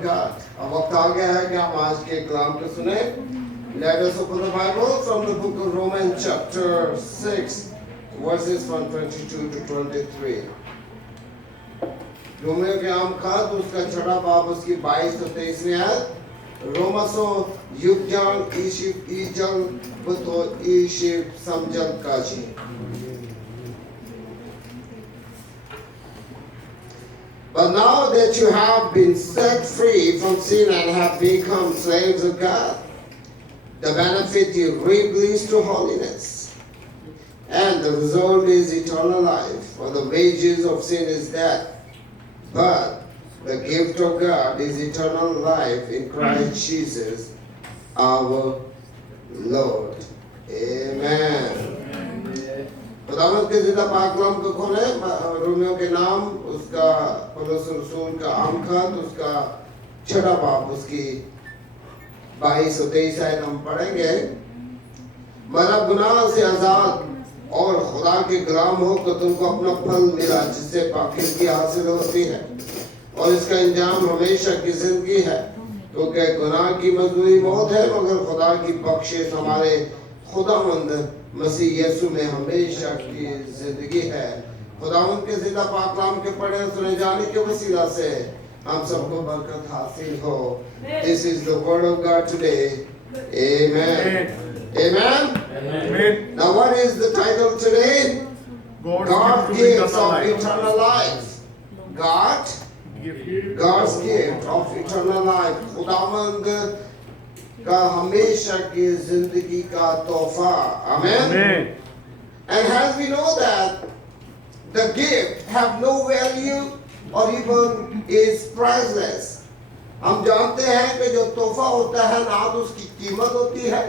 of God. अब वक्त आ गया है कि हम आज के कलाम को सुने. Let us open the Bible from the book of Romans chapter 6 verses from 22 to 23. रोमियो के आम खाद उसका छठा बाब उसकी 22 से 23 आयत. रोमसो युगजान ईशिप ईजल बतो ईशिप समझल काजी. But now that you have been set free from sin and have become slaves of God, the benefit you reap leads to holiness, and the result is eternal life. For the wages of sin is death, but the gift of God is eternal life in Christ Jesus our Lord. Amen. खुदावंद के जिंदा पाकलाम को खोले. रोमियो के नाम उसका पौलुस रसूल का आम खत उसका छठा बाब उसकी 22 और 23 आयत हम पढ़ेंगे. मरा गुनाह से आजाद और खुदा के गुलाम हो तो तुमको अपना फल मिला जिससे पाकीज़गी हासिल होती है और इसका इंजाम हमेशा की जिंदगी है. तो क्या गुनाह की मजदूरी मौत है मगर खुदा की बख्शिश हमारे खुदावंद मसीह यीशु में हमेशा की जिंदगी है. खुदावंद के जिंदा पाकलाम के पढ़े सुने जाने के वसीला से हम सबको बरकत हासिल हो. This is the word of God today. Amen. Amen. Amen. Now what is the title today? God gives of eternal life. God's gift of eternal life. खुदावंद का हमेशा की जिंदगी का तोहफा. Amen. And as we know that the gift have no value or even is priceless. हम जानते हैं कि जो तोहफा होता है ना तो उसकी कीमत होती है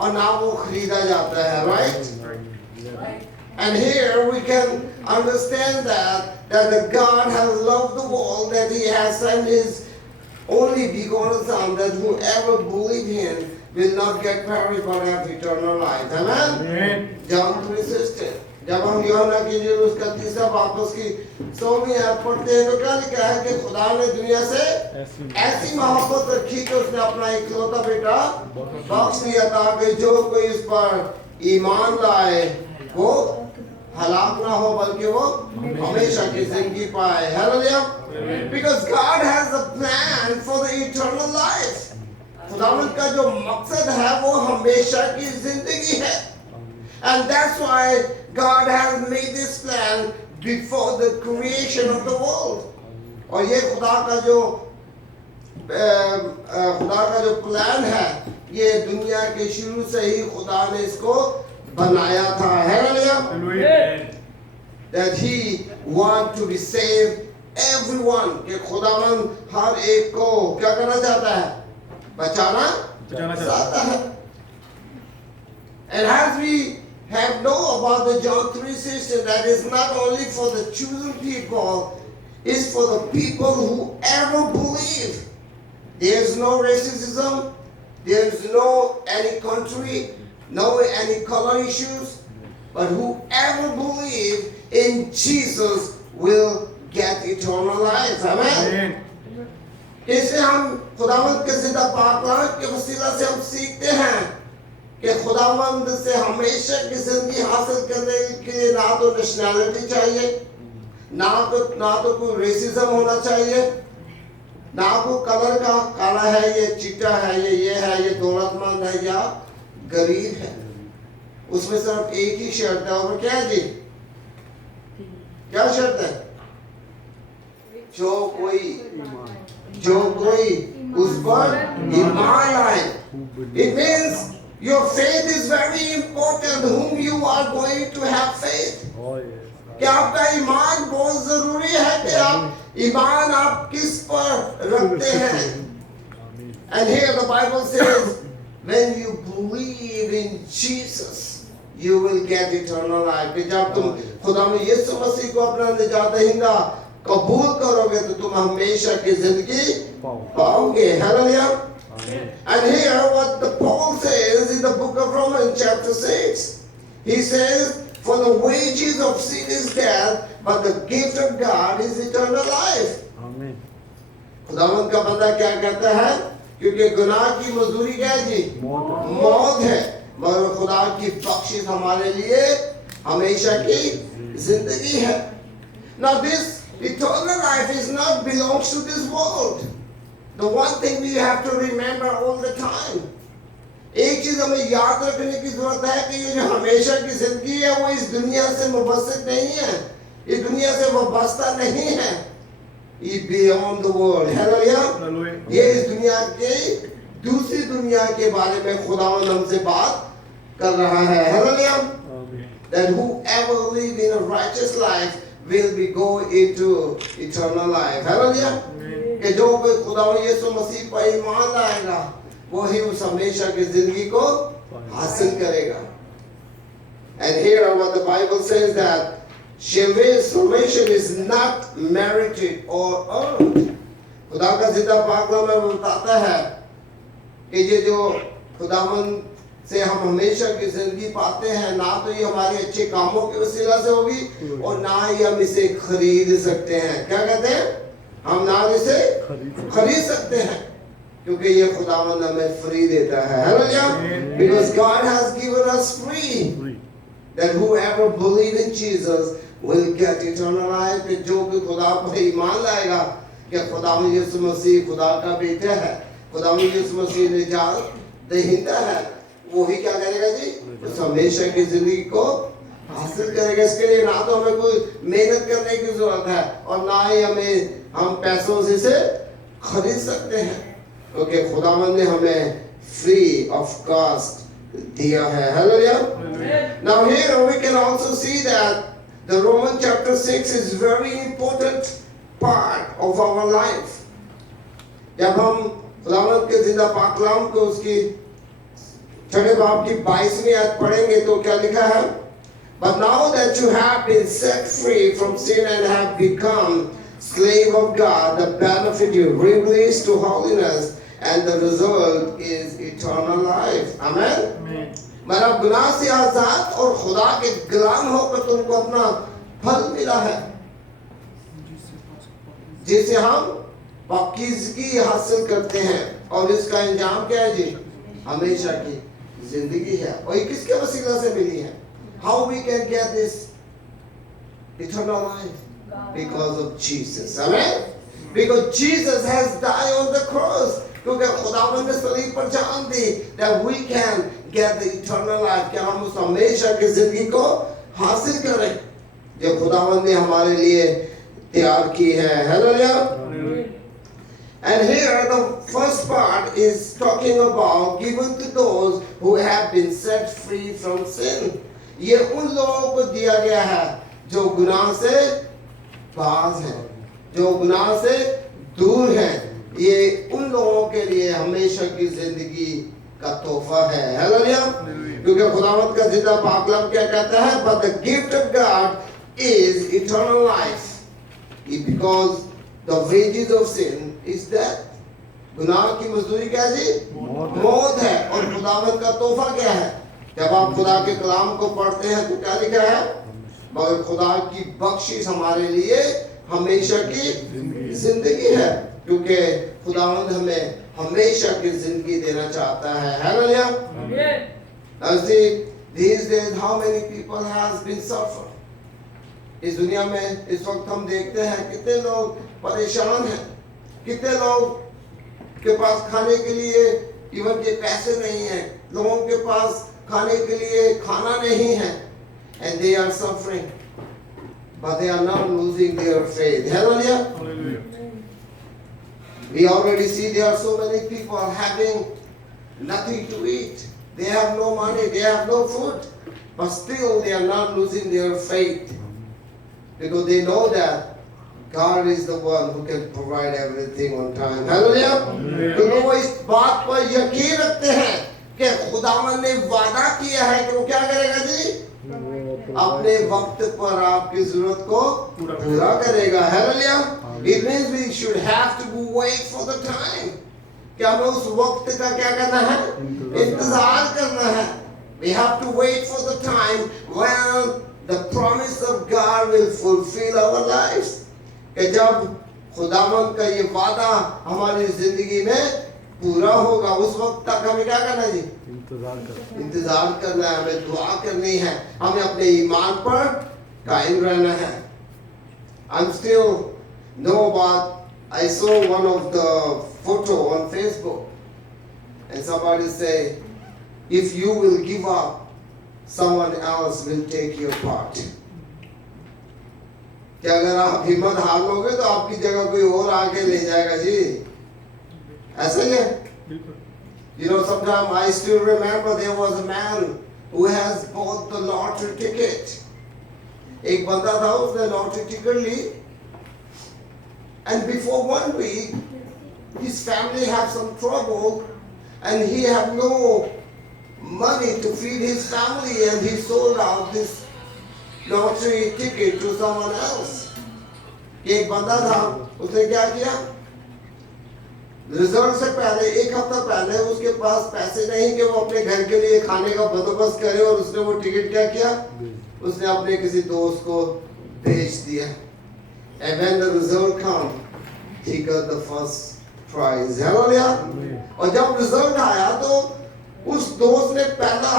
और ना वो खरीदा जाता है. Right? And here we can understand that the God has loved the world, that He has sent His only begotten Son, that whoever believes Him will not get perished but have eternal life. Amen. John 3:16. जब हम यूहन्ना की इंजील उसका तीसरा बाब उसकी 16वीं आयत पढ़ते हैं तो क्या लिखा है कि खुदा ने दुनिया से ऐसी मोहब्बत रखी कि उसने अपना इकलौता बेटा बख्श दिया ताकि जो कोई इस पर ईमान लाए वो हलाक ना हो बल्कि वो हमेशा की जिंदगी पाए. Hallelujah. Because God has a plan for the eternal life. खुदावंद का जो मकसद है वो हमेशा की जिंदगी है. And that's why God has made this plan before the creation of the world. और ये खुदा का जो प्लान है ये दुनिया के शुरू से ही खुदा ने इसको बनाया था. Hallelujah. That He want to be saved everyone. कि खुदावंद हर एक को क्या करना चाहता है? बचाना चाहता है. And as we have know about the John 3:16, that is not only for the chosen people, it's for the people who ever believe. There's no racism, there's no any country, no any color issues, but whoever believe in Jesus will get eternal life. Amen. इससे हम खुदावंद के जिंदा पाकलाम के वसीला से हम सीखते हैं कि खुदावंद से हमेशा की जिंदगी हासिल करने के लिए ना तो नेशनैलिटी चाहिए, ना तो कोई रेसिज्म होना चाहिए, ना कोई कलर का काला है ये चिट्टा है ये है ये दौलतमंद है या गरीब है. उसमें सिर्फ एक ही शर्त है. और क्या है जी? क्या शर्त है? जो कोई उस पर ईमान लाए. It means your faith is very important. Whom you are going to have faith. कि आपका ईमान बहुत जरूरी है कि आप ईमान आप किस पर रखते हैं. And here the Bible says, when you believe in Jesus, you will get eternal life. कि जब तुम खुदा में यीशु मसीह को अपना निजात दहिंदा कबूल करोगे तो तुम हमेशा की जिंदगी पाओगे. Hallelujah. And here what the Paul says in the book of Romans chapter 6. He says, for the wages of sin is death, but the gift of God is eternal life. Amen. खुदावंद का बंदा क्या कहता है? क्योंकि गुनाह की मजदूरी क्या है जी? मौत है, मगर खुदा की बख्शिश हमारे लिए हमेशा की जिंदगी है। Now this eternal life is not belongs to this world. The one thing we have to remember all the time. एक चीज हमें याद रखने की जरूरत है कि ये जो हमेशा की जिंदगी है वो इस दुनिया से मुबस्सित नहीं है, इस दुनिया से वाबस्ता नहीं है। ये beyond the world, हालेलुया। ये इस दुनिया के दूसरी दुनिया के बारे में खुदावंद हमसे बात कर रहा है, hallelujah. That whoever live in a righteous life will be go into eternal life, hallelujah. कि जो कोई खुदावंद यीशु मसीह पर ईमान लाएगा वो ही उस हमेशा की जिंदगी को हासिल करेगा। And here what the Bible says that salvation is not merited or earned. खुदा का जिंदा पाकलाम में बताता है कि ये जो खुदावंद से हम हमेशा की जिंदगी पाते हैं, ना तो ये हमारे अच्छे कामों के वसीला से होगी और ना ही हम इसे खरीद सकते हैं। क्या कहते हैं? हम ना इसे खरीद सकते हैं क्योंकि ये खुदावंद हमें फ्री देता है, hallelujah. Because God has given us free that whoever believe in Jesus will get eternal life। कि जो भी खुदा पर ईमान लाएगा कि खुदावंद यीशु मसीह खुदा का बेटा है, खुदावंद यीशु मसीह निजात दहिंदा है, वो ही क्या करेगा जी? उस हमेशा की जिंदगी को हासिल करेगा। इसके लिए ना तो हमें कोई मेहनत करने की जरूरत है और ना ही हम पैसों से इसे खरीद सकते हैं क्योंकि खुदावंद ने हमें फ्री ऑफ कॉस्ट दिया है, hallelujah. Now here we can also see that the Roman chapter 6 is very important part of our life. जब हम खुदावंद के जिंदा पाकलाम को उसकी 6 बाब की 22वीं आयत पढ़ेंगे तो क्या लिखा है? But now that you have been set free from sin and have become slave of God, the benefit you released to holiness and the result is eternal life. Amen. मतलब गुनाह से आजाद और खुदा के गुलाम होकर तुमको अपना फल मिला है जिसे हम पाकीज़गी हासिल करते हैं और इसका इंजाम क्या है जी? हमेशा की जिंदगी है। और ये किसके वसीला से मिली है? How we can get this eternal life? Because of Jesus. Amen. Because Jesus has died on the cross. क्योंकि खुदावंद ने सलीब पर जान दी that we can get the eternal life, कि हम उस हमेशा की जिंदगी को हासिल करें जो खुदावंद ने हमारे लिए तैयार की है, hallelujah. And here the first part is talking about given to those who have been set free from sin. ये उन लोगों को दिया गया है जो गुनाह से बाज हैं, जो गुनाह से दूर हैं। ये उन लोगों के लिए हमेशा की जिंदगी का तोहफा है, हालेलुया। क्योंकि खुदावंद का जिंदा पाकलाम क्या कहता है? But the gift of God is eternal life, because the wages of sin is death. गुनाह की मजदूरी क्या है जी? मौत है। और खुदावंद का तोहफा क्या है? जब आप खुदा के कलाम को पढ़ते हैं तो क्या लिखा है? मगर खुदा की बख्शिश हमारे लिए हमेशा की जिंदगी है क्योंकि खुदावंद हमें हमेशा की जिंदगी देना चाहता है, hallelujah. Now see, these days how many people has been suffer? इस दुनिया में इस वक्त हम देखते हैं कितने लोग परेशान हैं, कितने लोग के पास खाने के लिए इवन के पैसे नहीं हैं, लोगों के पास खाने के लिए खाना नहीं है, and they are suffering, but they are not losing their faith, hallelujah. We already see there are so many people having nothing to eat. They have no money, they have no food, but still they are not losing their faith because they know that God is the one who can provide everything on time. Hallelujah. तो वो इस बात पर यकीन रखते हैं कि खुदावंद ने वादा किया है कि वो क्या करेगा जी? अपने वक्त पर आपकी जरूरत को पूरा करेगा, hallelujah. It means we should have to wait for the time. कि हमें उस वक्त का क्या करना है? इंतजार करना है। We have to wait for the time when the promise of God will fulfill our lives. कि जब खुदावंद का ये वादा हमारी जिंदगी में पूरा होगा, उस वक्त तक हमें क्या करना जी? इंतजार करना है, हमें दुआ करनी है, हमें अपने ईमान पर कायम रहना है। I'm still know about, I saw one of the photo on Facebook and somebody say, if you will give up, someone else will take your part. कि अगर आप हिम्मत हार लोगे तो आपकी जगह कोई और आके ले जाएगा जी, ऐसा ही है। You know, sometimes I still remember there was a man who has bought the lottery ticket. एक बंदा था, उसने लॉटरी टिकट ली, and before 1 week his family have some trouble and he have no money to feed his family, and he sold out this lottery ticket to someone else. एक बंदा था, उसने क्या किया, रिजल्ट से पहले 1 हफ्ता पहले उसके पास पैसे नहीं कि वो अपने घर के लिए खाने का बंदोबस्त करे, और उसने वो टिकट क्या किया, उसने अपने किसी दोस्त को बेच दिया। And when the result come, he got the first prize. Hallelujah. और जब रिजल्ट आया तो उस दोस्त ने पहला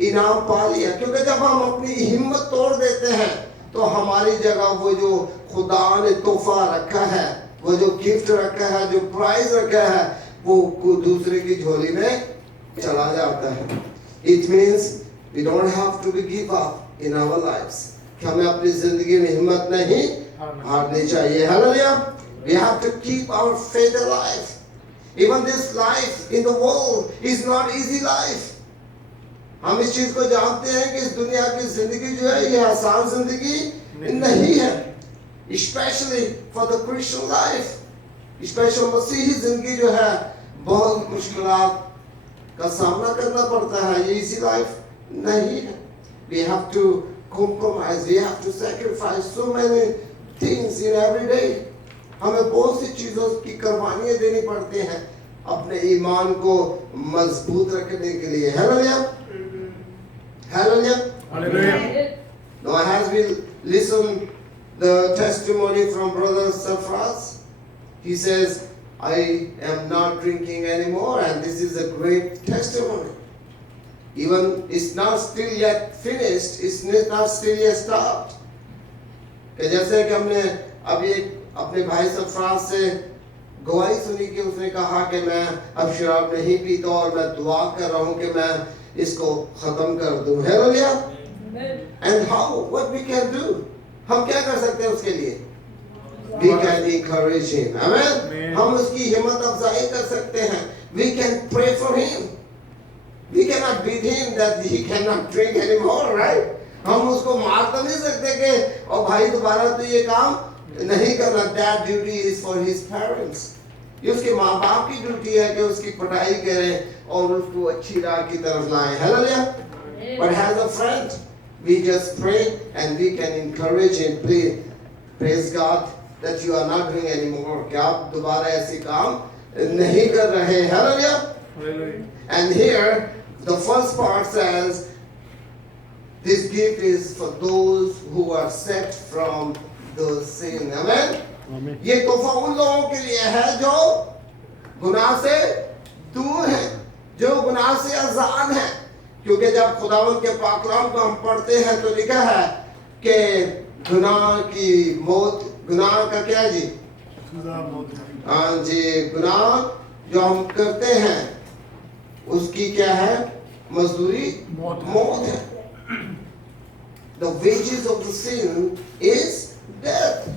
इनाम पा लिया, क्योंकि जब हम अपनी हिम्मत तोड़ देते हैं तो हमारी जगह वो जो खुदा ने तोहफा रखा है, वो जो गिफ्ट रखा है, जो प्राइज रखा है, वो दूसरे की झोली में चला जाता है। It means we don't have to be give up in our lives. कि हमें अपनी जिंदगी में हिम्मत नहीं हारनी चाहिए। Hallelujah. We have to keep our faith alive. Even this life in the world is not easy life. हम इस चीज को जानते हैं कि इस दुनिया की जिंदगी जो है ये आसान जिंदगी नहीं है, especially for the Christian life. Especially मसीही जिंदगी जो है बहुत मुश्किलात का सामना करना पड़ता है, ये easy life नहीं है। We have to compromise, we have to sacrifice so many things in every day. हमें बहुत सी चीजों की कुर्बानियां देनी पड़ती हैं अपने ईमान को मजबूत रखने के लिए। Hallelujah. Hallelujah. Hallelujah. Now as we listen the testimony from Brother Safras, he says, I am not drinking anymore, and this is a great testimony. Even it's not still yet finished, it's not still yet stopped. कि जैसे कि हमने अभी अपने भाई सफराज से गवाही सुनी कि उसने कहा कि मैं अब शराब नहीं पीता और मैं दुआ कर रहा हूँ कि मैं इसको खत्म कर दूं। Hallelujah. And how? What we can do? हम क्या कर सकते हैं उसके लिए? We can encourage him. Amen. हम उसकी हिम्मत अफजाई कर सकते हैं. We can pray for him. We cannot beat him that he cannot drink anymore, right? हम उसको मार तो नहीं सकते कि और भाई दोबारा तो ये काम नहीं करना। That duty is for his parents. ये उसके माँ बाप की ड्यूटी है कि उसकी पढ़ाई करें और उसको अच्छी राह की तरफ लाएं। Hallelujah. But as a friend, we just pray and we can encourage him. Please, praise God that you are not doing anymore. कि आप दोबारा ऐसी काम नहीं कर रहे। Hallelujah. And here, the first part says, this gift is for those who are set from the sin. Amen. ये तोहफा उन लोगों के लिए है जो गुनाह से दूर हैं, जो गुनाह से आजाद हैं। क्योंकि जब खुदावंद के पाक कलाम को हम पढ़ते हैं तो लिखा है कि गुनाह की मौत, गुनाह का क्या है जी? हाँ जी, गुनाह जो हम करते हैं उसकी क्या है? मजदूरी मौत है। The wages of the sin is death.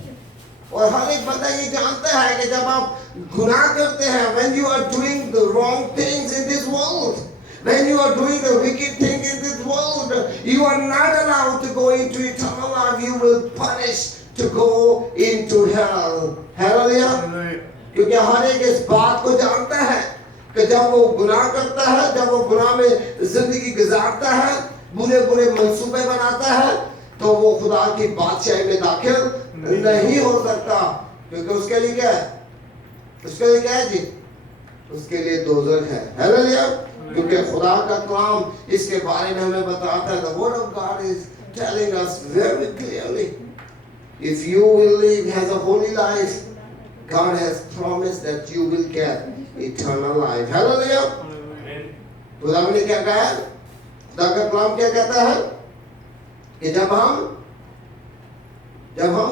और हर एक बंदा ये जानता है कि जब आप गुनाह करते हैं, when you are doing the wrong things in this world, when you are doing the wicked thing in this world, you are not allowed to go into eternal life. You will punish to go into hell. Hallelujah. क्योंकि हर एक इस बात को जानता है कि जब वो गुनाह करता है, जब वो गुनाह में जिंदगी गुजारता है, बुरे बुरे मंसूबे बनाता है, तो वो खुदा की बादशाही में दाखिल नहीं हो सकता। क्योंकि उसके लिए क्या है? उसके लिए क्या है जी? उसके लिए दोज़ख है। हालेलुया। क्योंकि खुदा का कलाम इसके बारे में हमें बताता है। The word of God is telling us very clearly, if you will live as a holy life, God has promised that you will get eternal life. Hallelujah. खुदावन ने क्या कहा? खुदा का कलाम क्या कहता है कि जब हम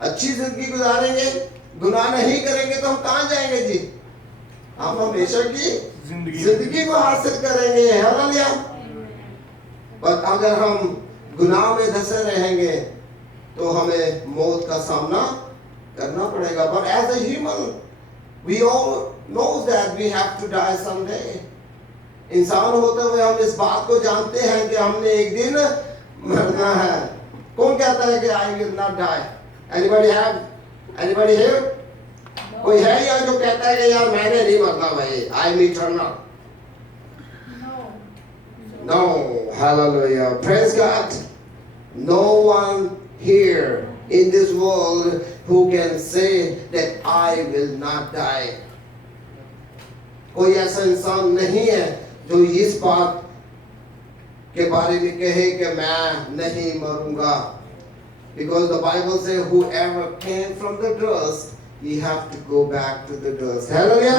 अच्छी जिंदगी गुजारेंगे, गुनाह नहीं करेंगे, तो हम कहाँ जाएंगे जी? हम हमेशा की जिंदगी को हासिल करेंगे। हालेलुया। पर अगर हम गुनाह में धंसे रहेंगे तो हमें मौत का सामना करना पड़ेगा। But as a human, we all know that we have to die someday. इंसान होते हुए हम इस बात को जानते हैं कि हमने एक दिन मरना है। कौन कहता है कि I will not die? Anybody here? कोई है या जो कहता है कि यार मैंने नहीं मरना भाई, I am eternal? No. Hallelujah. Praise God. No one here in this world who can say that I will not die. कोई ऐसा इंसान नहीं है जो इस बात के बारे में कहे कि मैं नहीं मरूंगा. Because the Bible says whoever came from the dust, he have to go back to the dust. Hallelujah.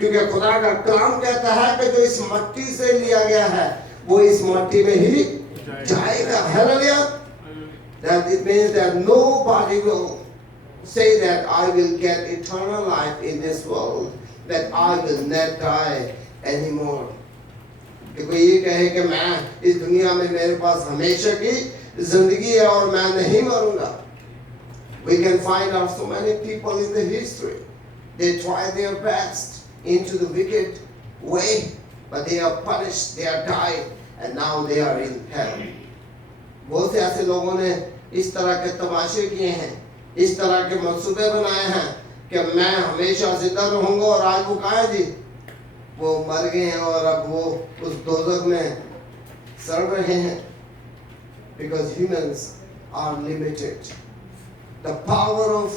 क्योंकि खुदा का कलाम कहता है कि जो इस मट्टी से लिया गया है वो इस मट्टी में ही जाएगा. Hallelujah. That it means that nobody will say that I will get eternal life in this world, that I will not die anymore. कि कोई ये कहे कि मैं इस दुनिया में मेरे पास हमेशा की जिंदगी है और मैं नहीं मरूंगा. We can find out so many people in the history. They try their best into the wicked way, but they are punished, they are died, and now they are in hell. बहुत से ऐसे लोगों ने इस तरह के तमाशे किए हैं, इस तरह के मंसूबे बनाए हैं कि मैं हमेशा जिंदा रहूंगा, और आज वो कहाँ है जी? वो मर गए हैं और अब वो उस दोज़ख में सड़ रहे हैं. Because humans are limited. The power of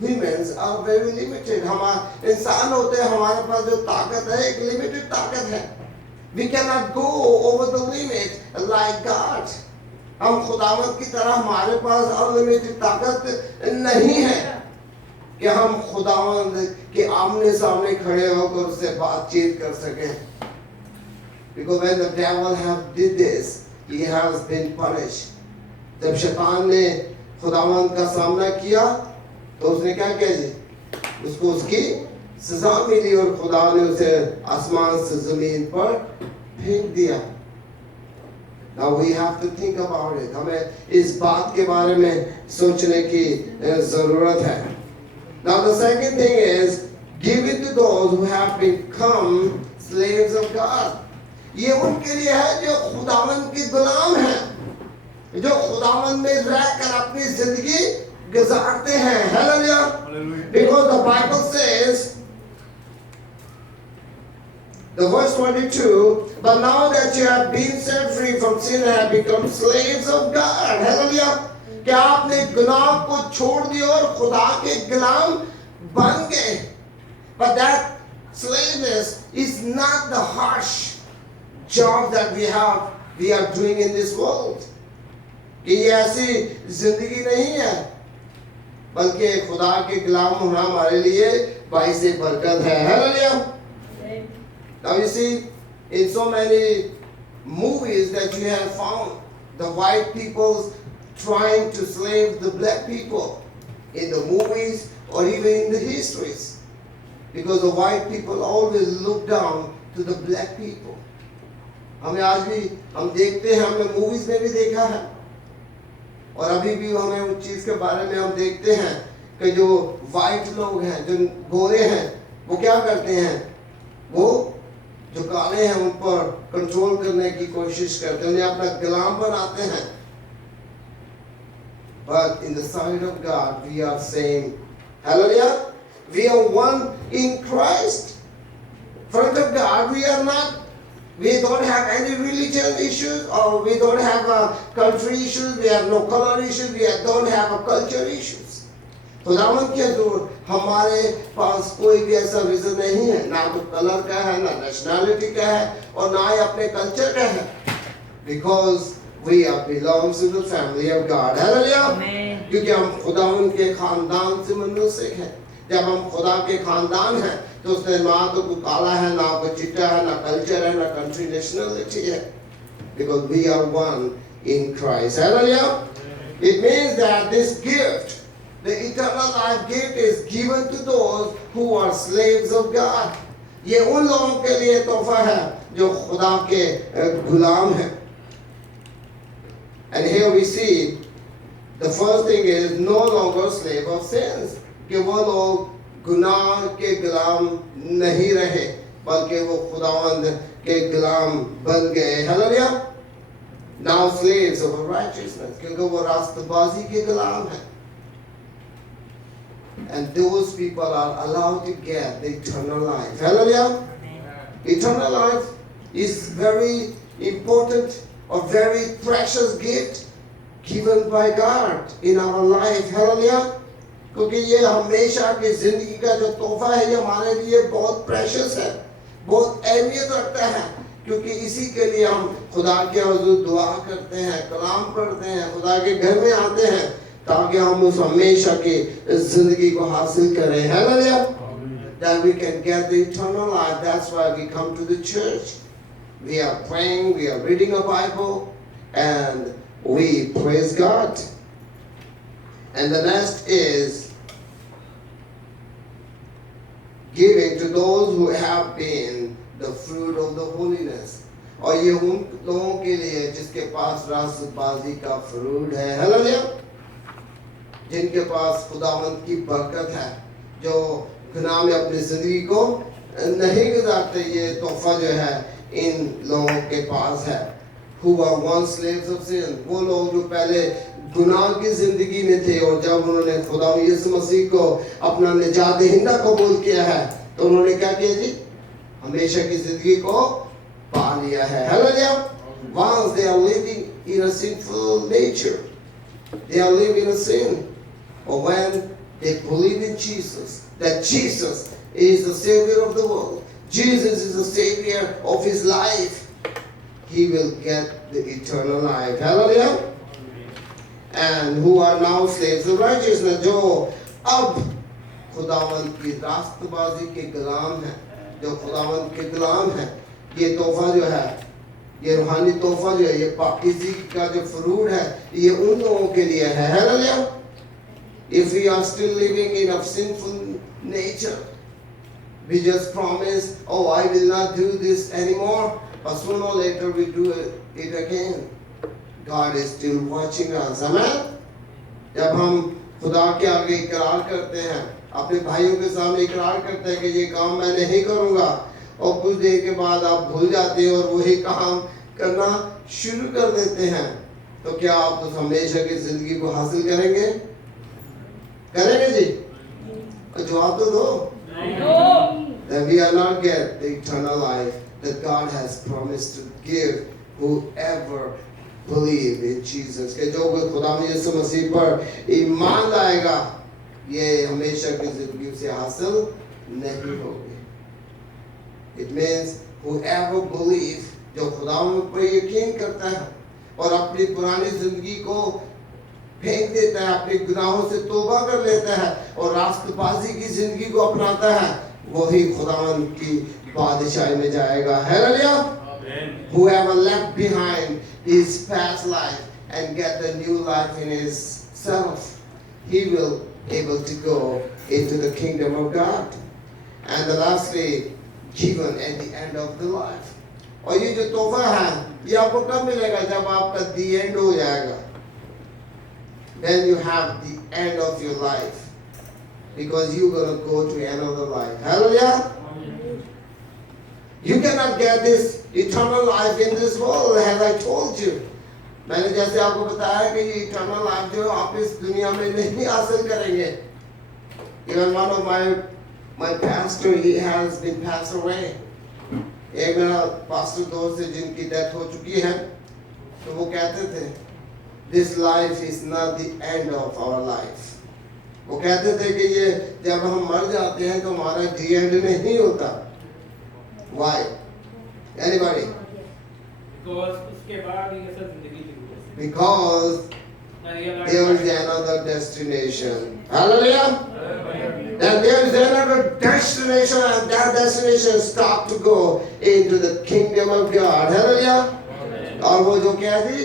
humans are very limited. हम इंसान होते हैं, हमारे पास जो ताकत है एक लिमिटेड ताकत है. We cannot go over the limit like God. हम खुदावंत की तरह हमारे पास अनलिमिटेड ताकत नहीं है कि हम खुदावंत के आमने सामने खड़े होकर उससे बातचीत कर सकें. Because when the devil have did this, he has been punished. जब शैतान ने खुदावंत का सामना किया तो उसने क्या किया जी? उसको उसकी सजा मिली और खुदा ने उसे आसमान से जमीन पर फेंक दिया. Now we have to think about it. हमें इस बात के बारे में सोचने की जरूरत है. Now the second thing is give it to those who have become slaves of God. ये उनके लिए है जो खुदावंत के गुलाम हैं, जो खुदावंत में रहकर अपनी जिंदगी गुजारते हैं. Hallelujah. Because the Bible says, the verse 22, but now that you have been set free from sin and have become slaves of God. Hallelujah. क्या आपने गुनाह को छोड़ दिया और खुदा के गुलाम बन गए. But that slaveness is not the harsh job that we are doing in this world. कि ये ऐसी जिंदगी नहीं है, बल्कि खुदा के गुलाम होना हमारे लिए बाइस बरकत है. Hallelujah. Now you see, in so many movies that you have found, the white people trying to slave the black people in the movies or even in the histories. Because the white people always look down to the black people. हमें आज भी हम देखते हैं, हमने मूवीज में भी देखा है और अभी भी हमें उस चीज के बारे में हम देखते हैं कि जो वाइट लोग हैं, जो गोरे हैं, वो क्या करते हैं? वो जो काले हैं उन पर कंट्रोल करने की कोशिश करते हैं, उन्हें अपना गुलाम बनाते हैं. But in the sight of God, we are saying, hallelujah, we are one in Christ. Front of God, we are not. We don't have any religion issues, or we don't have country issues. We have no color issues. We don't have culture issues. खुदावंत के हजूर हमारे पास कोई भी ऐसा रीजन नहीं है, ना तो कलर का है, ना नेशनैलिटी का है, और ना ही अपने कल्चर का है. Because We are belongs to the family of God. Hallelujah. Amen. क्योंकि हम खुदावन के खानदान से मनुष्य हैं। जब हम खुदा के खानदान हैं तो उसने ना तो कोई काला है, ना कोई चिट्टा है, ना कल्चर है, ना कंट्री नेशनलिटी है, because we are one in Christ. Hallelujah. It means that this gift, the eternal life gift, is given to those who are slaves of God. ये उन लोगों के लिए तोहफा है जो खुदा के गुलाम हैं. And here we see the first thing is no longer slave of sins. कि वो लोग गुनाह के गुलाम नहीं रहे, बल्कि वो खुदावंद के गुलाम बन गए. Hallelujah. Now slaves of righteousness, क्योंकि वो रास्तबाजी के गुलाम हैं. And those people are allowed to get the eternal life. Hallelujah. Eternal life is very important or very precious gift given by God in our life. Hallelujah. क्योंकि ये हमेशा की जिंदगी का जो तोहफा है ये हमारे लिए बहुत प्रेशियस है, बहुत अहमियत रखता है, क्योंकि इसी के लिए हम खुदा के हुजूर दुआ करते हैं, कलाम पढ़ते हैं, खुदा के घर में आते हैं ताकि हम उस हमेशा की जिंदगी को हासिल करें. Hallelujah. That we can get the eternal life. That's why we come to the church. We are praying, we are reading a Bible, and we praise God. And the next is giving to those who have been the fruit of the holiness. और ये उन लोगों के लिए जिसके पास रास्तबाजी का फ्रूट है. Hallelujah. जिनके पास खुदावंत की बरकत है, जो गुनाह में अपनी जिंदगी को नहीं गुजारते, ये तोहफा जो है इन लोगों के पास है. Who are once slaves of sin. वो लोग जो पहले गुनाह की जिंदगी में थे और जब उन्होंने खुदा यीशु मसीह को अपना निजात दहिंदा कबूल किया है तो उन्होंने क्या किया जी? हमेशा की जिंदगी को पा लिया है. Hallelujah. Once they are living in a sinful nature, they are living in a sin. Or when they believe in Jesus, that Jesus is the Savior of the world, Jesus is the Savior of his life, he will get the eternal life. Hallelujah. And who are now slaves of righteousness, जो अब खुदावंत की रास्तबाजी के गुलाम हैं, जो खुदावंत के गुलाम हैं, ये तोहफा जो है, ये रूहानी तोहफा जो है, ये पाकीज़गी का जो फ्रूट है, ये उन लोगों के लिए है. Hallelujah. If we are still living in a sinful nature, we just promise, oh, I will not do this anymore, but sooner or later we do it again. God is still watching us. Amen. जब हम खुदा के आगे इकरार करते हैं, अपने भाइयों के सामने इकरार करते हैं कि ये काम मैं नहीं करूँगा, और कुछ देर के बाद आप भूल जाते हैं और वही काम करना शुरू कर देते हैं, तो क्या आप उस हमेशा की जिंदगी को हासिल करेंगे? करेंगे जी? जवाब तो दो. That we are not get the eternal life that God has promised to give whoever believe in Jesus. कि जो कोई खुदा में यीशु मसीह पर ईमान लाएगा, ये हमेशा की जिंदगी से हासिल नहीं होगी. It means whoever believe, जो खुदा में पर यकीन करता है और अपनी पुरानी जिंदगी को फेंक देता है, अपने गुनाहों से तौबा कर लेता है और रास्तबाजी की जिंदगी को अपनाता है, वही खुदावन की बादशाही में जाएगा. Hallelujah. Whoever left behind his past life and get the new life in his self, he will able to go into the kingdom of God. And lastly, given at the end of the life. और ये जो तोहफा है, ये आपको कब मिलेगा? जब आपका the end हो जाएगा. Then you have the end of your life, because you're going to go to another life. Hallelujah. You cannot get this eternal life in this world, as I told you. मैंने जैसे आपको बताया कि ये eternal life जो आप इस दुनिया में नहीं हासिल करेंगे. Even one of my pastor, he has been passed away. एक मेरा पास्टर दोस्त है जिनकी डेथ हो चुकी है, तो वो कहते थे, this life is not the end of our life. वो कहते थे कि ये जब हम मर जाते हैं तो हमारा the end नहीं होता. Why? Anybody? Because उसके बाद एक ऐसा जिंदगी शुरू हो because there is another destination. Hallelujah. And there is another destination, and that destination start to go into the kingdom of God. Hallelujah. और वो जो क्या थी,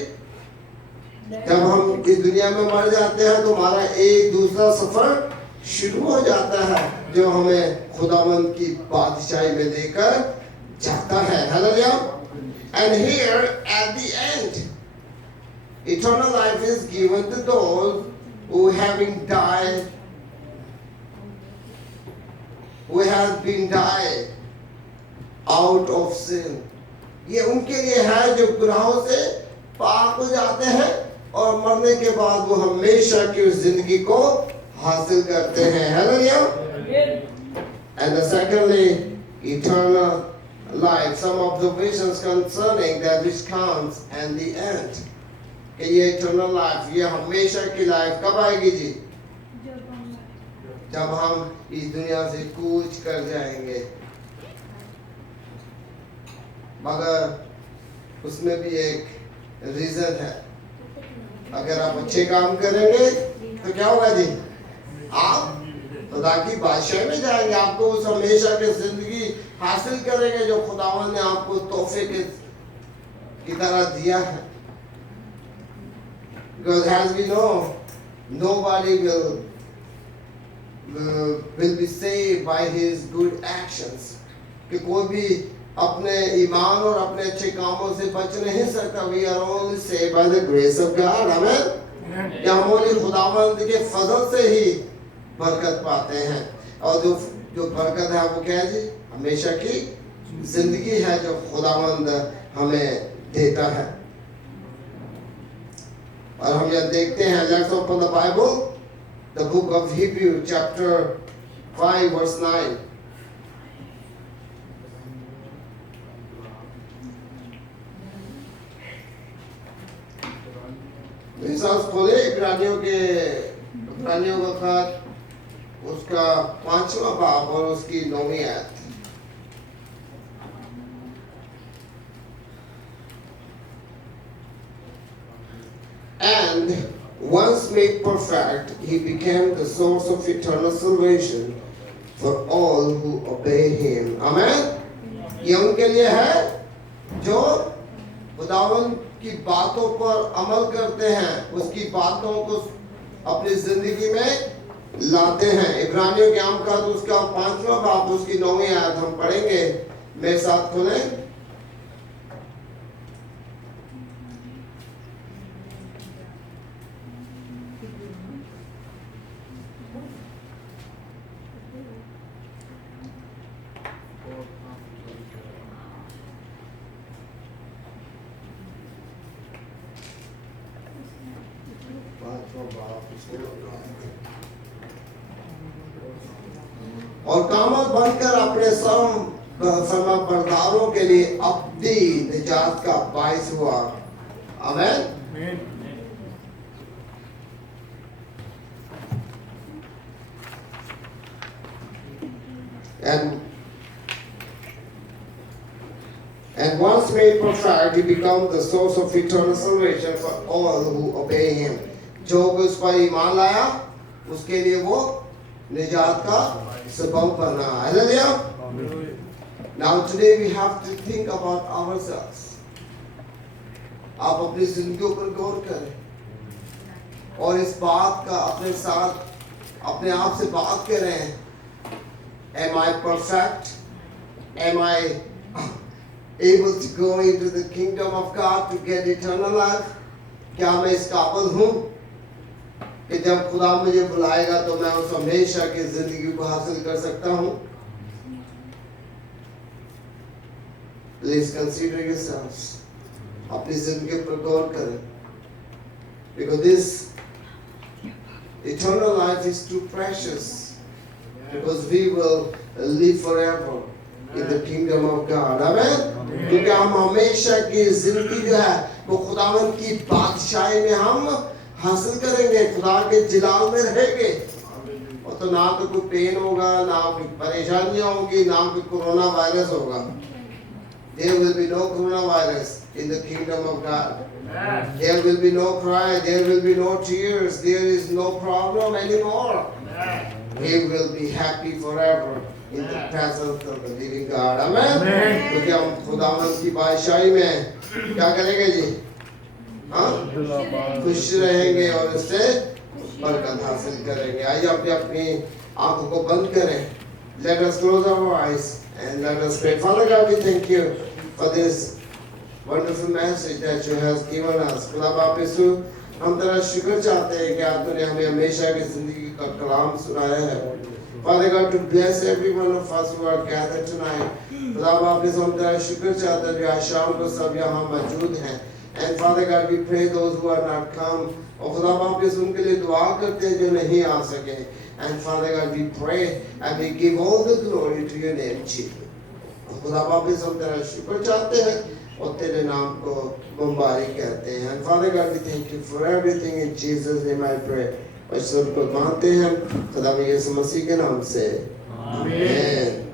जब हम इस दुनिया में मर जाते हैं तो हमारा एक दूसरा सफर शुरू हो जाता है जो हमें खुदावंद की बादशाही में लेकर जाता है. Hallelujah. And here at the end, eternal life is given to those who having died, who has been died out of sin. ये उनके लिए है जो गुनाहों से पाक हो जाते हैं और मरने के बाद वो हमेशा की उस जिंदगी को हासिल करते हैं. Hallelujah. And the secondly, eternal life. Some observations concerning that which comes and the end. कि ये eternal life, ये हमेशा की लाइफ कब आएगी जी? जब हम इस दुनिया से कूच कर जाएंगे. मगर उसमें भी एक रीजन है. अगर आप अच्छे काम करेंगे तो क्या होगा जी? आप खुदा की बादशाही में जाएंगे. आपको उस हमेशा की जिंदगी हासिल करेंगे जो खुदावन ने आपको तोहफे की तरह दिया है. Because as we know, nobody will be saved by his good actions. कि कोई भी अपने ईमान और अपने अच्छे कामों से बच नहीं सकता. We are only saved by the grace of God. Amen. कि हम only खुदावंद के फजल से ही बरकत पाते हैं. और जो बरकत है वो क्या है जी? हमेशा की जिंदगी है जो खुदावंद हमें देता है. और हम यह देखते हैं. Let's open the Bible, the book of Hebrew, chapter 5, verse 9. विश्वास खोले इब्रानियों का खत, उसका 5वां बाब और उसकी 9वीं आयत. And once made perfect, he became the source of eternal salvation for all who obey him. Amen. ये उनके लिए है जो खुदावन की बातों पर अमल करते हैं, उसकी बातों को अपनी जिंदगी में लाते हैं. इब्रानियों के नाम का तो उसका 5वां बाब उसकी 9वीं आयत हम पढ़ेंगे. मेरे साथ खोलें. और कामल बनकर अपने फरमाबरदारों के लिए अपनी निजात का बाइस हुआ. आमीन. And once made perfect, he becomes the source of eternal salvation for all who obey him. जो उस पर ईमान लाया उसके लिए वो निजात का सबब बना. Hallelujah. Now today we have to think about ourselves. आप अपनी जिंदगी पर गौर करें और इस बात का अपने साथ अपने आप से बात करें. Am I perfect? Am I able to go into the kingdom of God to get eternal life? क्या मैं इस काबिल हूँ कि जब खुदा मुझे बुलाएगा तो मैं उस हमेशा की जिंदगी को हासिल कर सकता हूँ? Please consider yourselves. अपनी जिंदगी पर गौर करें. Because this eternal life is too precious. Because we will live forever in the kingdom of God. Amen. क्योंकि हम हमेशा की जिंदगी जो है वो खुदावन की बादशाही में हम हासिल करेंगे. खुदा के जिलाल में रहेंगे. और तो ना तो कोई पेन होगा, ना कोई परेशानियां होंगी, ना कोई कोरोना वायरस होगा. There will be no coronavirus in the kingdom of God. There will be no cry, there will be no tears, there is no problem anymore. We will be happy forever in the presence of the living God. Amen. क्योंकि हम खुदावंद की बादशाही में क्या करेंगे जी? हाँ? खुश रहेंगे और उससे बरकत हासिल करेंगे. आइए अपनी आंखों को बंद करें. Let us close our eyes and let us pray. Father God, we thank you for this wonderful message that you has given us. खुदा बाप यीशु, हम तेरा शुक्र चाहते हैं कि आपने हमें हमेशा की जिंदगी का कलाम सुनाया है. Father God, to bless every one of us who are gathered tonight. खुदा बाप यीशु, हम तेरा शुक्र चाहते हैं कि आज शाम को सब यहाँ मौजूद हैं. And Father God, we pray those who are not come. और खुदा बाप यीशु उनके लिए दुआ करते हैं जो नहीं आ सके. And Father God, we pray and we give all the glory to your name, Jesus. खुदा बाप यीशु, हम तेरा शुक्र चाहते हैं और तेरे नाम को मुबारक कहते हैं. And Father God, we thank you for everything in Jesus' name I pray. और सब को मानते हैं खुदा में यीशु मसीह के नाम से. आमीन.